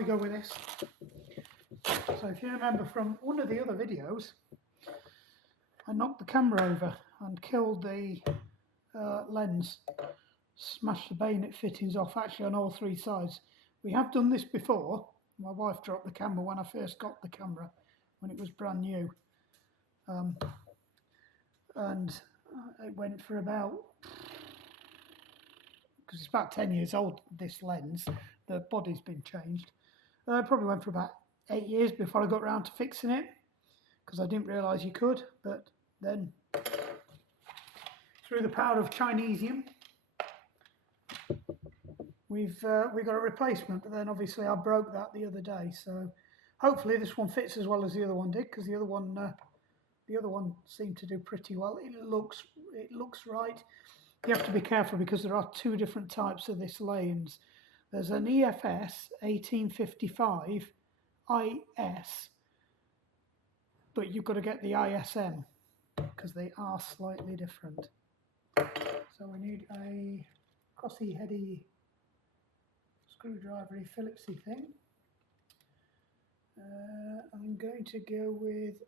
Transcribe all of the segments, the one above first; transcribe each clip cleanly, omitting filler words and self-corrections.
we go with this. So if you remember from one of the other videos, I knocked the camera over and killed the lens, smashed the bayonet fittings off actually on all three sides. We have done this before. My wife dropped the camera when I first got the camera, when it was brand new. And it went for about, because it's about 10 years old, this lens, the body's been changed. It probably went for about 8 years before I got around to fixing it, because I didn't realise you could. But then, through the power of Chinesium, we got a replacement. But then obviously I broke that the other day, so hopefully this one fits as well as the other one did, because the other one seemed to do pretty well. It looks right. You have to be careful because there are two different types of this lens. There's an EFS 1855 IS, but you've got to get the ISM because they are slightly different. So we need a crossy heady screwdrivery Phillipsy thing. I'm going to go with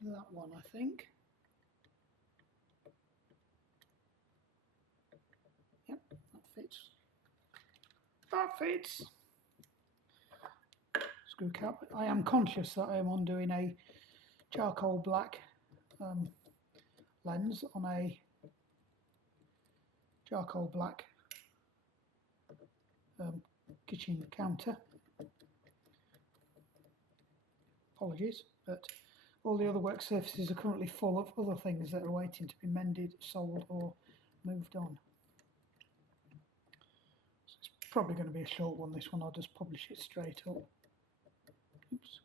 that one, I think. Yep, that fits. That fits. Screw cap. I am conscious that I am on doing a charcoal black lens on a charcoal black kitchen counter. Apologies, but all the other work surfaces are currently full of other things that are waiting to be mended, sold or moved on. So it's probably going to be a short one, this one. I'll just publish it straight up. Oops.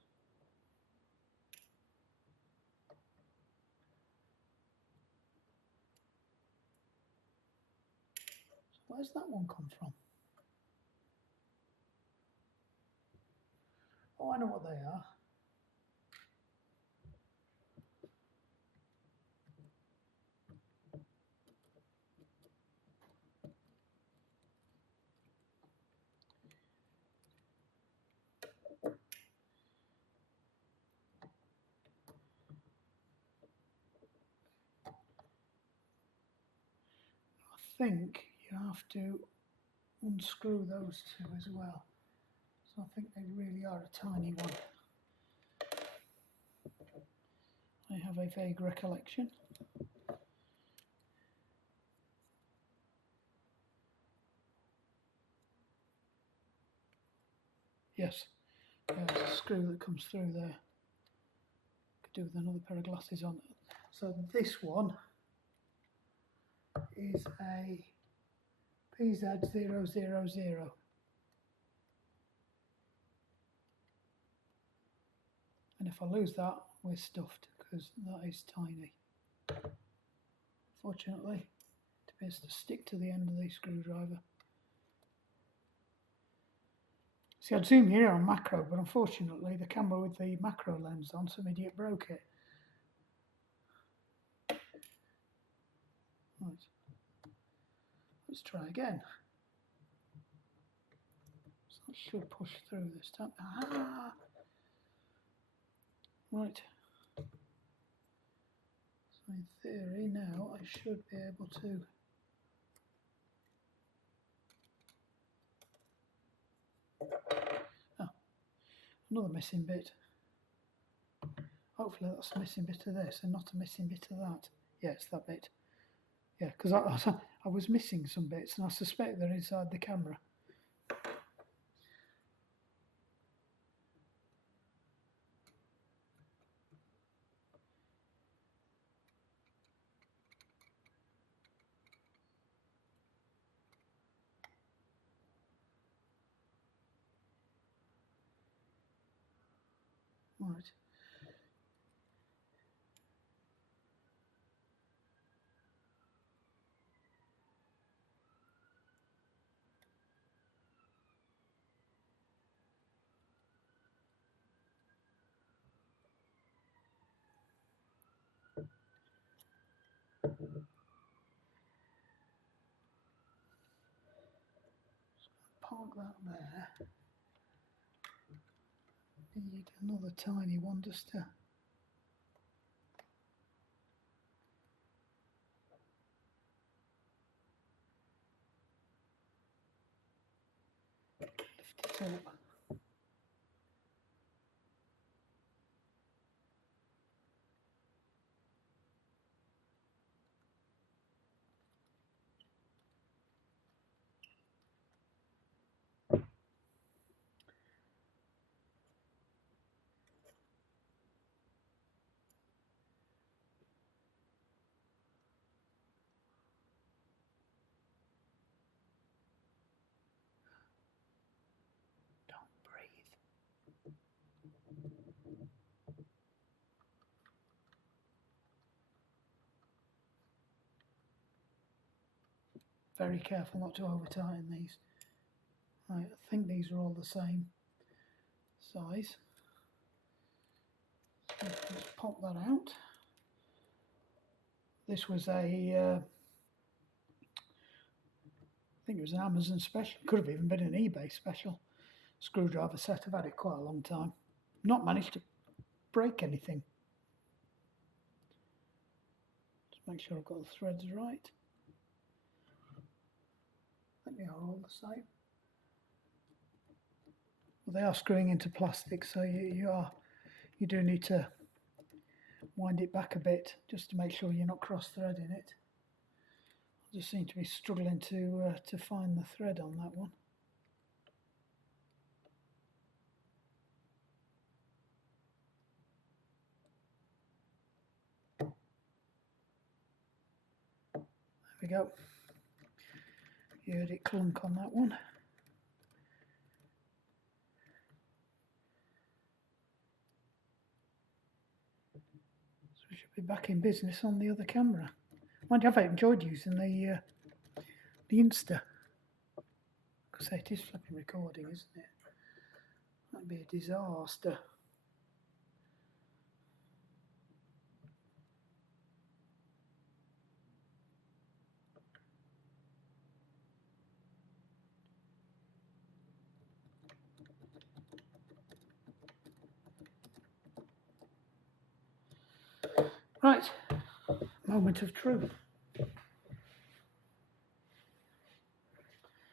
So where's that one come from? Oh, I know what they are. I think you have to unscrew those two as well. So I think they really are a tiny one. I have a vague recollection. Yes, there's a screw that comes through there. Could do with another pair of glasses on. So this one is a PZ000. And if I lose that, we're stuffed because that is tiny. Fortunately, it appears to stick to the end of the screwdriver. See, I'd zoom here on macro, but unfortunately the camera with the macro lens on, some idiot broke it. Right. Let's try again. So that should push through this time. Ah! Right. So in theory now I should be able to another missing bit. Hopefully that's a missing bit of this and not a missing bit of that. Yeah, it's that bit. Yeah, because I was missing some bits and I suspect they're inside the camera. Right. Park that there. Need another tiny one just to lift it up. Don't breathe. Very careful not to over tighten these. I think these are all the same size. So let's pop that out. This was a, I think it was an Amazon special. Could have even been an eBay special screwdriver set. I've had it quite a long time. Not managed to break anything. Just make sure I've got the threads right. I think they are all the same. Well, they are screwing into plastic, so you do need to wind it back a bit just to make sure you're not cross-threading it. I just seem to be struggling to find the thread on that one. There we go. You heard it clunk on that one. So we should be back in business on the other camera. Mind you, I've enjoyed using the Insta. Because it is flipping recording, isn't it? That'd be a disaster. Right, moment of truth.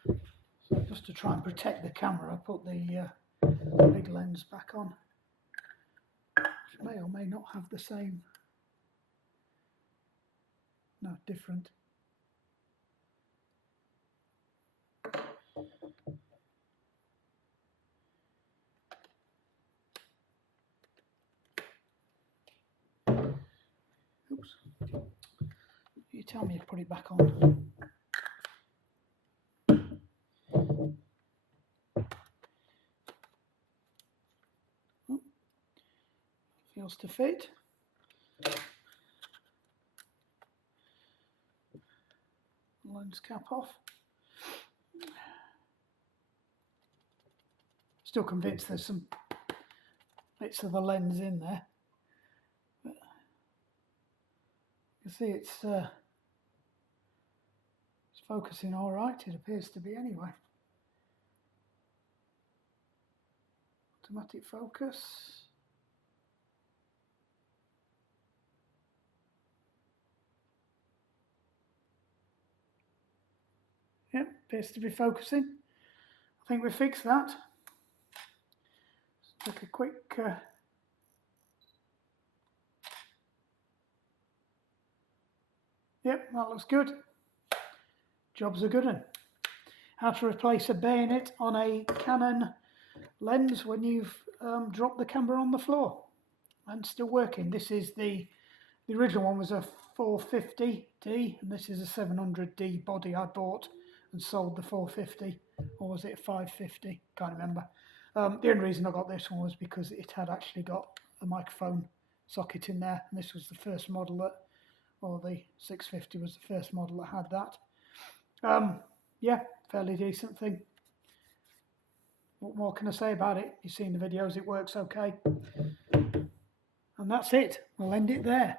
So just to try and protect the camera, I put the big lens back on, which may or may not have the same, no, different. Oops. You tell me to put it back on. Oh, feels to fit. Lens cap off. Still convinced there's some bits of the lens in there. But you see it's focusing all right, it appears to be anyway. Automatic focus. Yep, appears to be focusing. I think we fixed that. Let's take a quick yep, that looks good. Job's a good one. How to replace a bayonet on a Canon lens when you've dropped the camera on the floor and still working. This is the original one was a 450D and this is a 700D body I bought and sold the 450, or was it 550? Can't remember. The only reason I got this one was because it had actually got a microphone socket in there, and this was the first model that, or the 650 was the first model that had that. Yeah, fairly decent thing. What more can I say about it? You've seen the videos, it works okay. And that's it. We'll end it there.